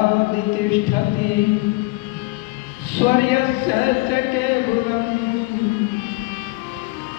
यश्चादितिष्ठति स्वर्यस्य च केवलं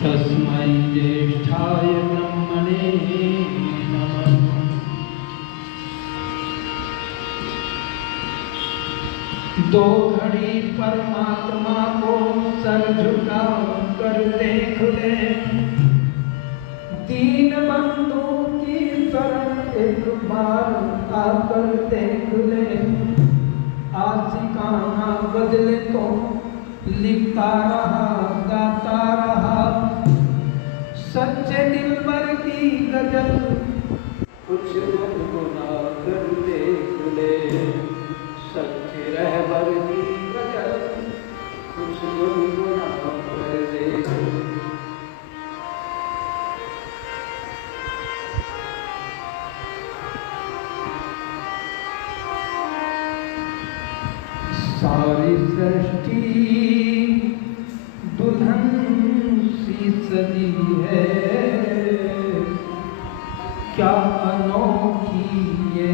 तस्मै ज्येष्ठाय ब्रह्मणे नमः। दो घड़ी परमात्मा को सर झुका कर देख ले, दीन बंधु की शरण एक बार आकर देख ले। आशिकाना बदले तो लिखता रहा गाता रहा, सच्चे दिलबर की गजल कुछ गुनगुना कर देख ले। सच्चे रहबर की गजल कुछ गुनगुना कर देख ले। सारी सृष्टि दुल्हन सी सजी है, क्या अनोखी ये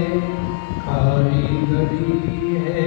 कारीगरी है।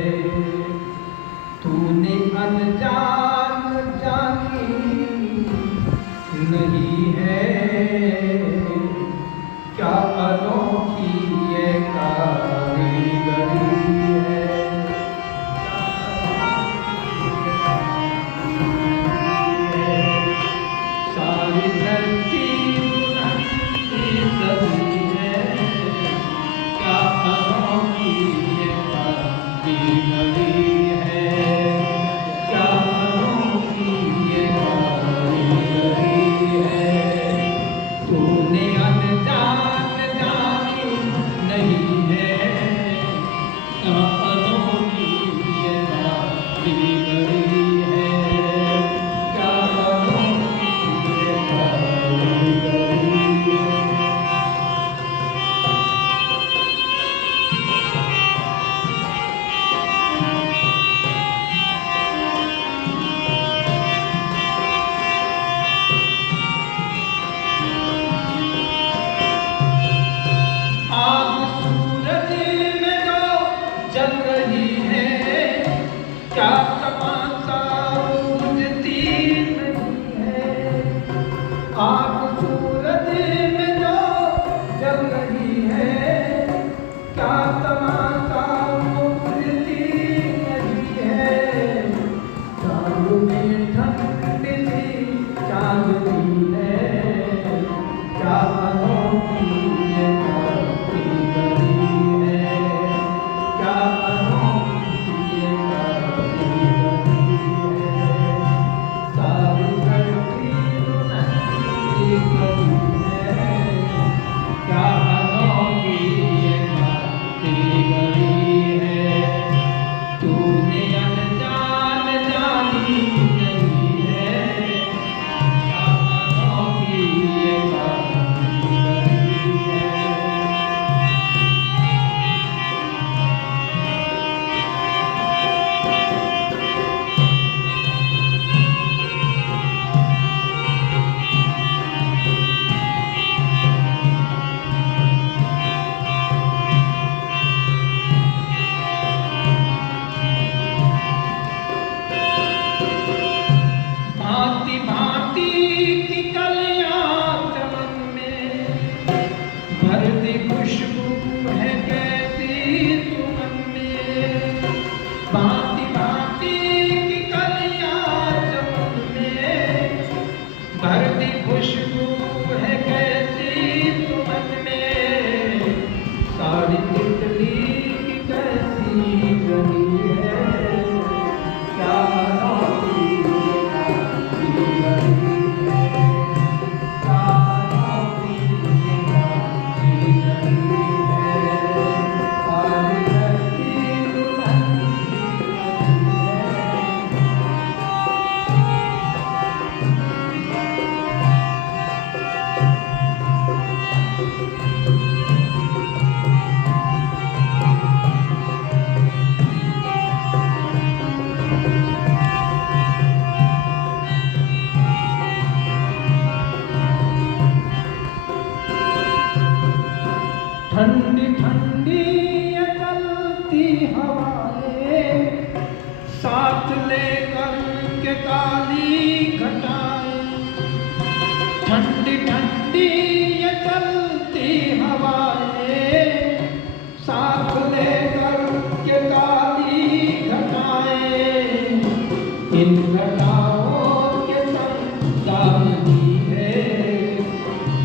घटाओं के संग दामनी है,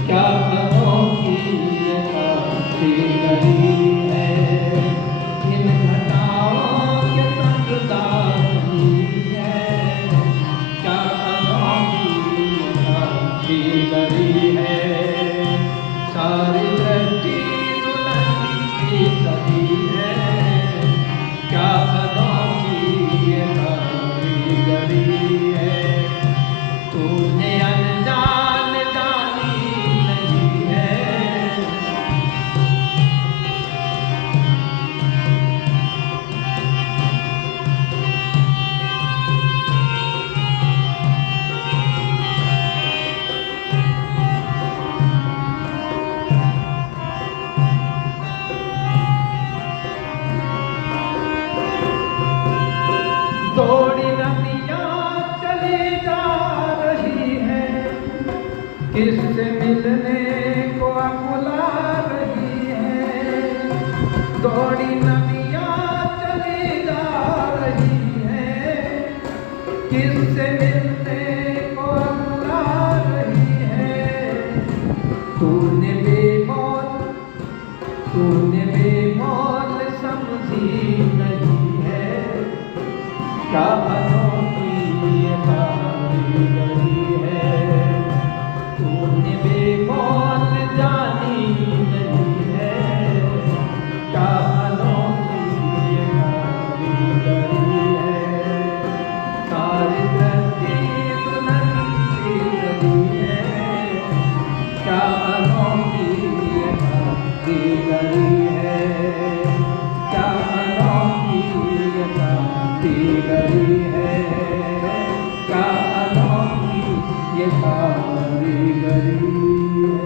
क्या अनोखी ये कारीगरी है। इन घटाओं के संग दामनी है, क्या अनोखी ये कारीगरी है। सारी दृष्टि दुल्हन की सही है, क्या अनोखी ये कारीगरी है। तूने अनजान जानी नहीं है, दौड़ी नदियाँ चली जा रही है, किससे मिलने को बुला रही है। दौड़ी नदियाँ चली जा रही है, किससे मिलने को बुला रही है। तूने बेमौल समझी नहीं है, क्या अनोखी ये कारीगरी है। तूने बेमौल जानी नहीं है, क्या अनोखी ये कारीगरी है। सारी धरती दुल्हन की गली है, क्या अनोखी ये कारीगरी है। क्या अनोखी ये कारीगरी है, क्या अनोखी ये कारीगरी है।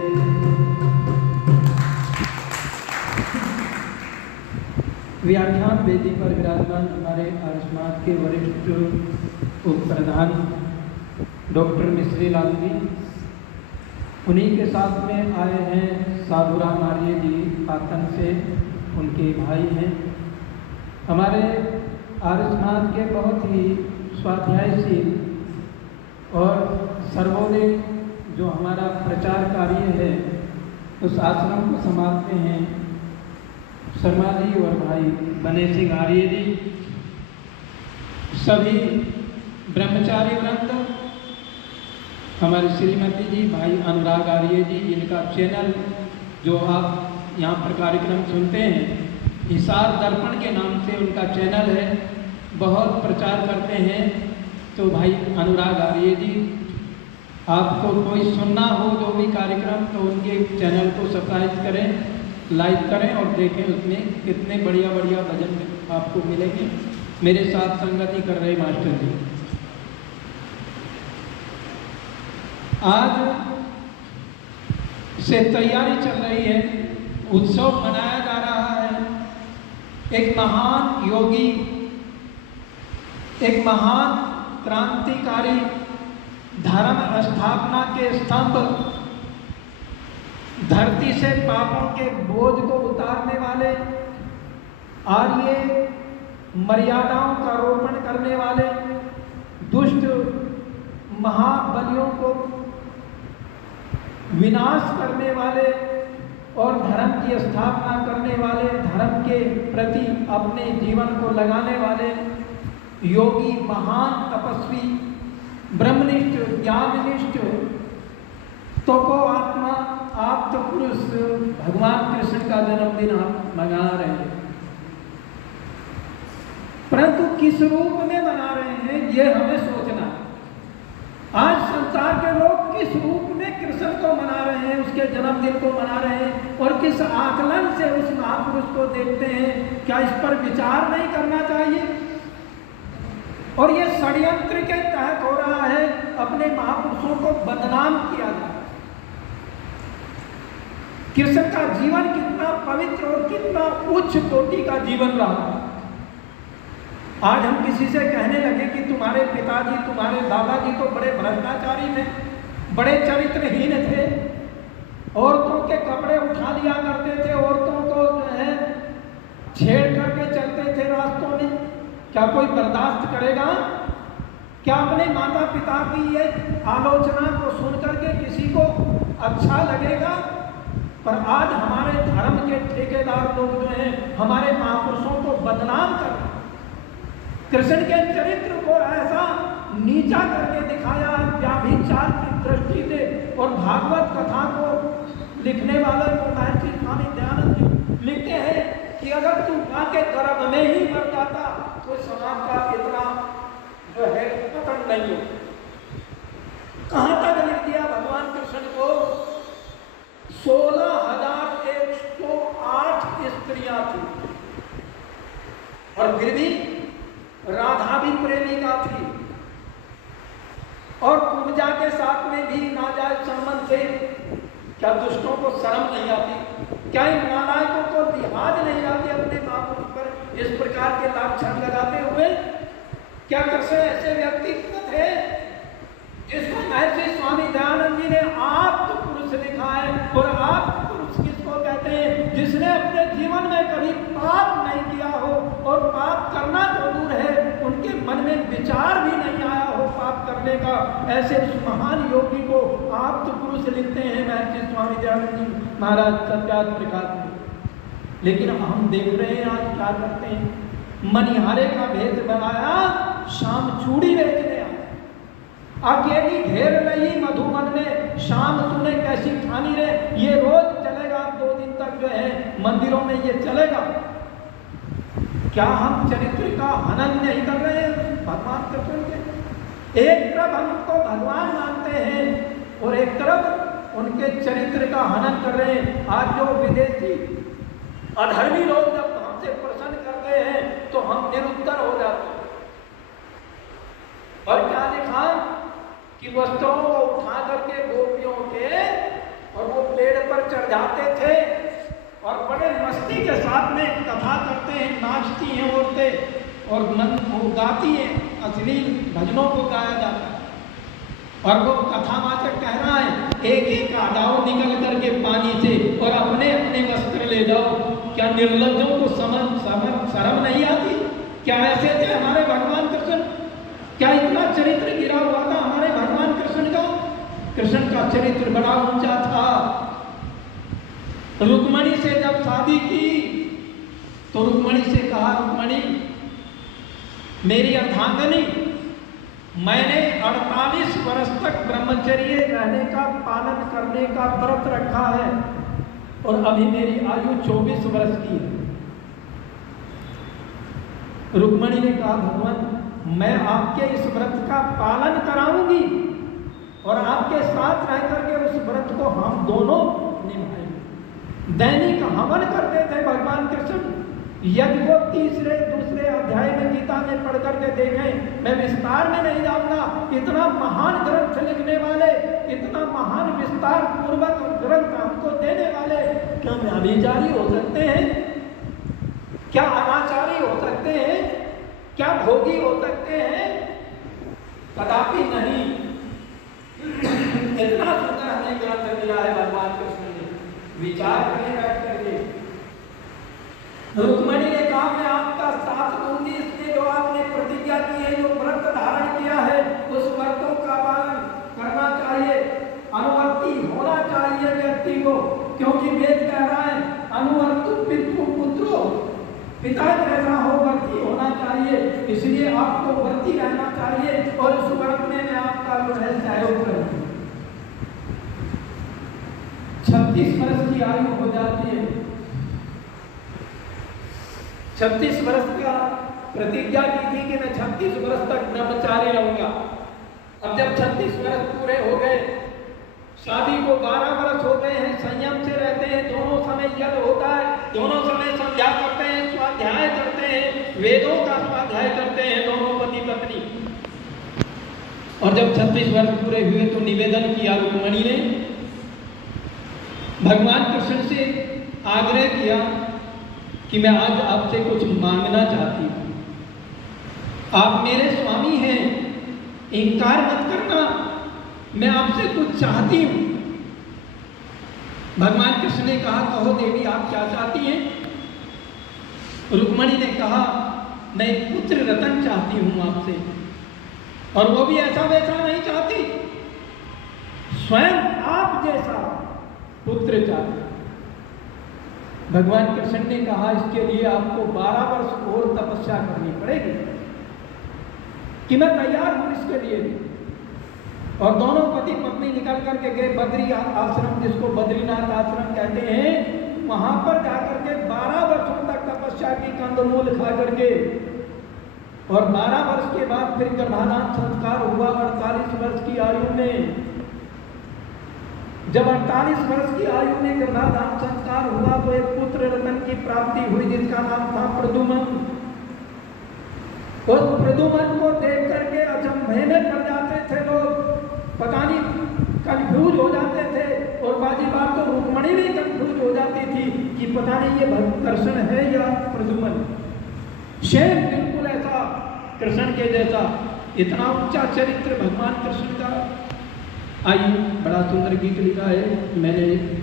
व्याख्यान वेदी पर विराजमान हमारे आर्य समाज के वरिष्ठ उप प्रधान डॉक्टर मिश्री लाल जी, उन्हीं के साथ में आए हैं साधुराम आर्य जी आतन से, उनके भाई हैं। हमारे आर्य समाज के बहुत ही स्वाध्यायशील और सर्वोदय जो हमारा प्रचार कार्य है, उस आश्रम को संभालते हैं शर्मा जी और भाई बने सिंह आर्य जी। सभी ब्रह्मचारी वृंद, हमारी श्रीमती जी, भाई अनुराग आर्य जी, इनका चैनल जो आप यहाँ पर कार्यक्रम सुनते हैं, हिसार दर्पण के नाम से उनका चैनल है, बहुत प्रचार करते हैं। तो भाई अनुराग आर्य जी, आपको कोई सुनना हो जो भी कार्यक्रम, तो उनके चैनल को सब्सक्राइब करें, लाइक करें और देखें, उसमें कितने बढ़िया बढ़िया भजन आपको मिलेंगे। मेरे साथ संगति कर रहे मास्टर जी। आज से तैयारी चल रही है, उत्सव मनाया जा रहा है। एक महान योगी, एक महान क्रांतिकारी, धर्म स्थापना के स्तंभ, धरती से पापों के बोझ को उतारने वाले, आर्य मर्यादाओं का रोपण करने वाले, दुष्ट महाबलियों को विनाश करने वाले और धर्म की स्थापना करने वाले, धर्म के प्रति अपने जीवन को लगाने वाले योगी, महान तपस्वी, ब्रह्मनिष्ठ, ज्ञाननिष्ठ, तपो आत्मा, आप्त पुरुष भगवान कृष्ण का जन्मदिन आप मना रहे हैं। परंतु किस रूप में मना रहे हैं, ये हमें सोचना है। आज संसार के लोग किस रूप में कृष्ण को मना रहे हैं, उसके जन्मदिन को मना रहे हैं, और किस आकलन से उस महापुरुष को देखते हैं। क्या इस पर विचार नहीं करना चाहिए? और ये षड्यंत्र के तहत हो रहा है, अपने महापुरुषों को बदनाम किया जाए। कृष्ण का जीवन कितना पवित्र और कितना उच्च कोटि का जीवन रहा। आज हम किसी से कहने लगे कि तुम्हारे पिताजी, तुम्हारे दादाजी तो बड़े भ्रष्टाचारी थे, बड़े चरित्रहीन थे, औरतों के कपड़े उठा लिया करते थे, औरतों को जो है छेड़ करके चलते थे रास्तों में, क्या कोई बर्दाश्त करेगा? क्या अपने माता पिता की ये आलोचना को सुनकर के किसी को अच्छा लगेगा? पर आज हमारे धर्म के ठेकेदार लोग जो हैं हमारे महापुरुषों को बदनाम कर रहे हैं। कृष्ण के चरित्र को ऐसा नीचा करके दिखाया व्याभिचार की दृष्टि से। और भागवत कथा को लिखने वाले को महर्षि स्वामी दयानंद जी लिखते हैं कि अगर तू मां के गर्भ में ही मर जाता तो समाज का इतना जो है पतन नहीं हो। कहां तक लिख दिया भगवान कृष्ण को? 16,108 स्त्रियां थी और फिर भी राधा भी प्रेमिका थी और पूजा के साथ में भी नाजायज संबंध थे। क्या दुष्टों को शर्म नहीं आती? क्या इन नालायकों को लिहाज नहीं आती अपने महापुरुष पर इस प्रकार के लाछन लगाते हुए? क्या कृष्ण ऐसे व्यक्तित्व थे जिसको महर्षि स्वामी दयानंद जी ने आप्त पुरुष लिखा है? और आप्त पुरुष किसको कहते हैं? जिसने अपने जीवन में कभी पाप नहीं किया हो और पाप करना तो दूर है उनके मन में विचार भी नहीं आया हो पाप करने का। ऐसे उस महान योगी को आप्त पुरुष लिखते हैं महर्षि स्वामी दयानंद जी महाराज सत्याग्रह प्रकाश में। लेकिन हम देख रहे हैं आज क्या करते हैं? मनिहारे का भेद बनाया, शाम चूड़ी बेचने आया। अकेली घेर रही मधुबन में, शाम तूने कैसी ठानी रे? ये रोज चलेगा, 2 दिन तक जो है मंदिरों में ये चलेगा। क्या हम चरित्र का हनन नहीं कर रहे हैं भगवान कृष्ण के? एक तरफ हम उनको भगवान मानते हैं और एक तरफ उनके चरित्र का हनन कर रहे हैं। आज जो विदेशी अधर्मी लोग जब हमसे प्रसन्न करते हैं तो हम निरुत्तर हो जाते हैं। और क्या लिखा कि वस्त्रों को उठा करके गोपियों के और वो पेड़ पर चढ़ जाते थे और बड़े मस्ती के साथ में कथा करते हैं, नाचती हैं औरतें और मन को गाती हैं, अश्लील भजनों को गाया जाता है। और वो कथावाचक कह रहा है एक एक आ जाओ निकल करके पानी से और अपने अपने वस्त्र ले जाओ। क्या निर्लज्जों को शर्म नहीं आती? क्या ऐसे थे हमारे भगवान कृष्ण? क्या इतना चरित्र गिरा हुआ था हमारे भगवान कृष्ण का? कृष्ण का चरित्र बड़ा ऊंचा था। रुक्मणी से जब शादी की तो रुक्मणी से कहा, रुक्मणी मेरी अर्धांगिनी, मैंने 48 वर्ष तक ब्रह्मचर्य रहने का पालन करने का व्रत रखा है और अभी मेरी आयु 24 वर्ष की है। रुक्मणी ने कहा, भगवान मैं आपके इस व्रत का पालन कराऊंगी और आपके साथ रह करके उस व्रत को हम दोनों निभाएंगे। दैनिक हवन करते थे भगवान कृष्ण। यदि वो दूसरे अध्याय में गीता में पढ़ करके देखें, मैं विस्तार में नहीं जाऊंगा। इतना महान ग्रंथ लिखने वाले, इतना महान विस्तार पूर्वक ग्रंथ हमको देने वाले क्या व्यभिचारी हो सकते हैं? क्या अनाचारी हो सकते हैं? क्या भोगी हो सकते हैं? कदापि नहीं। इतना सुंदर हमें ग्रंथ दिया है भगवान कृष्ण ने। विचार करें बैठ करके। रुक्मणी ने कहा मैं आपका साथ दूंगी, इसलिए जो आपने प्रतिज्ञा की है, जो व्रत धारण किया है, उस व्रतों का पालन करना चाहिए, अनुवर्ती होना चाहिए व्यक्ति को। क्योंकि वेद कह रहा है अनुवर्तु पितृ पुत्रो, पिता जैसा हो वर्ती होना चाहिए। इसलिए आपको वर्ती रहना चाहिए और उस व्रत में आपका जो है सहयोग करें। 36 वर्ष की आयु हो जाती है। 36 वर्ष का प्रतिज्ञा की थी कि मैं 36 वर्ष तक ब्रह्मचारी रहूंगा। अब जब 36 वर्ष पूरे हो गए, शादी को 12 वर्ष हो गए हैं, संयम से रहते हैं, दोनों समय यज्ञ होता है, दोनों समय संध्या करते हैं, स्वाध्याय करते हैं, वेदों का स्वाध्याय करते हैं दोनों पति पत्नी। और जब 36 वर्ष पूरे हुए तो निवेदन किया रुक्मणी ने, भगवान कृष्ण से आग्रह किया कि मैं आज आपसे कुछ मांगना चाहती हूँ। आप मेरे स्वामी हैं, इनकार मत करना, मैं आपसे कुछ चाहती हूँ। भगवान कृष्ण ने कहा, कहो देवी आप क्या चाहती हैं? रुक्मणी ने कहा, मैं एक पुत्र रतन चाहती हूँ आपसे। और वो भी ऐसा वैसा नहीं चाहती, स्वयं आप जैसा पुत्र चाहती। भगवान कृष्ण ने कहा इसके लिए आपको 12 वर्ष और तपस्या करनी पड़ेगी, कि मैं तैयार हूं इसके लिए। और दोनों पति पत्नी निकल करके गए बद्री आश्रम, जिसको बद्रीनाथ आश्रम कहते हैं। वहां पर जाकर के 12 वर्षों तक तपस्या की, कंदमूल खा करके। और 12 वर्ष के बाद फिर गर्भाधान संस्कार हुआ 48 वर्ष की आयु में। जब 48 वर्ष की आयु में गर्भाधान संस्कार हुआ तो एक पुत्र रतन की प्राप्ति हुई, जिसका नाम था प्रद्युम्न। उस प्रद्युम्न को देख करके अचंभे में पड़ जाते थे लोग, पता नहीं कंफ्यूज हो जाते थे। और बाजी बात तो रुक्मणी भी कंफ्यूज हो जाती थी कि पता नहीं ये कृष्ण है या प्रद्युम्न। शेम बिल्कुल ऐसा कृष्ण के जैसा, इतना ऊंचा चरित्र भगवान कृष्ण का। आइए, बड़ा सुंदर गीत लिखा है मैंने।